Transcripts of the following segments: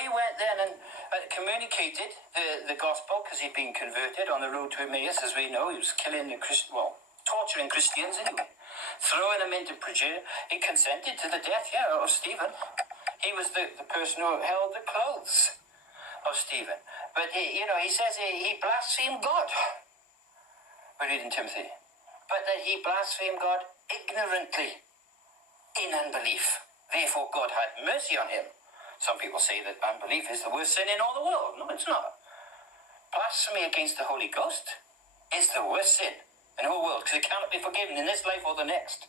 he went then and communicated the gospel because he'd been converted on the road to Emmaus, as we know. He was killing torturing Christians anyway, throwing them into prison. He consented to the death, of Stephen. He was the person who held the clothes of Stephen. But he says he blasphemed God. We read in Timothy. But that he blasphemed God ignorantly in unbelief. Therefore God had mercy on him. Some people say that unbelief is the worst sin in all the world. No, it's not. Blasphemy against the Holy Ghost is the worst sin in the whole world, because it cannot be forgiven in this life or the next.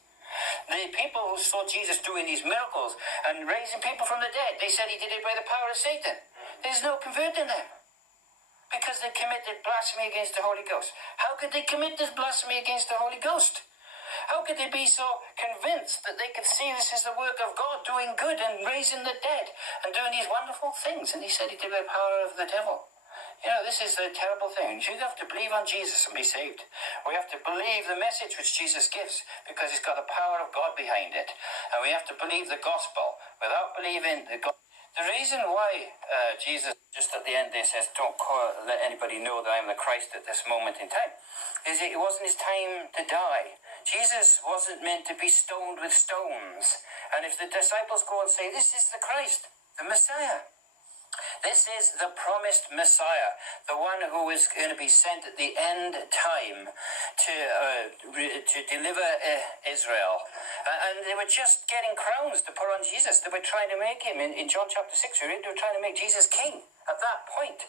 The people who saw Jesus doing these miracles and raising people from the dead, they said he did it by the power of Satan. There's no converting them, because they committed blasphemy against the Holy Ghost. How could they commit this blasphemy against the Holy Ghost? How could they be so convinced that they could see this is the work of God doing good and raising the dead and doing these wonderful things? And he said he did it by the power of the devil. This is a terrible thing. You have to believe on Jesus and be saved. We have to believe the message which Jesus gives, because it's got the power of God behind it. And we have to believe the gospel. Without believing the gospel. The reason why Jesus, just at the end there, says, don't let anybody know that I am the Christ at this moment in time, is it wasn't his time to die. Jesus wasn't meant to be stoned with stones. And if the disciples go and say, this is the Christ, the Messiah, this is the promised Messiah, the one who is going to be sent at the end time to deliver Israel. And they were just getting crowns to put on Jesus. They were trying to make him, in John chapter 6, they were trying to make Jesus king at that point.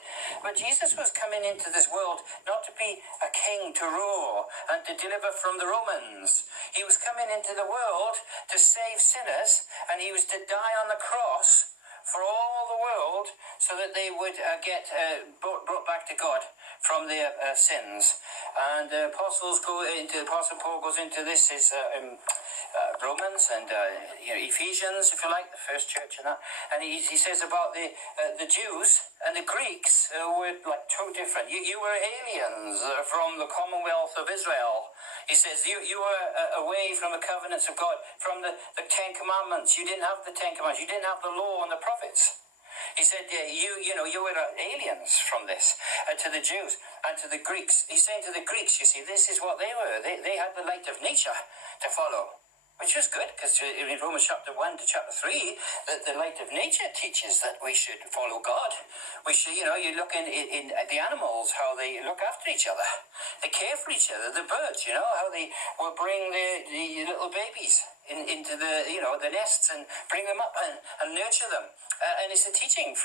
But Jesus was coming into this world not to be a king to rule and to deliver from the Romans. He was coming into the world to save sinners, and he was to die on the cross for all the world, so that they would get brought back to God from their sins. And Apostle Paul goes into this, is Romans and Ephesians, if you like, the first church and that. And he says about the Jews and the Greeks were like two different. You were aliens from the commonwealth of Israel. He says you were away from the covenants of God, from the Ten Commandments. You didn't have the Ten Commandments. You didn't have the law and the prophets. He said, you were aliens from this, to the Jews and to the Greeks. He's saying to the Greeks, you see, this is what they were. They had the light of nature to follow, which was good, because in Romans chapter 1 to chapter 3, the light of nature teaches that we should follow God. We should, you look in the animals, how they look after each other. They care for each other. The birds, how they will bring the little babies into the nests and bring them up and nurture them. And it's a teaching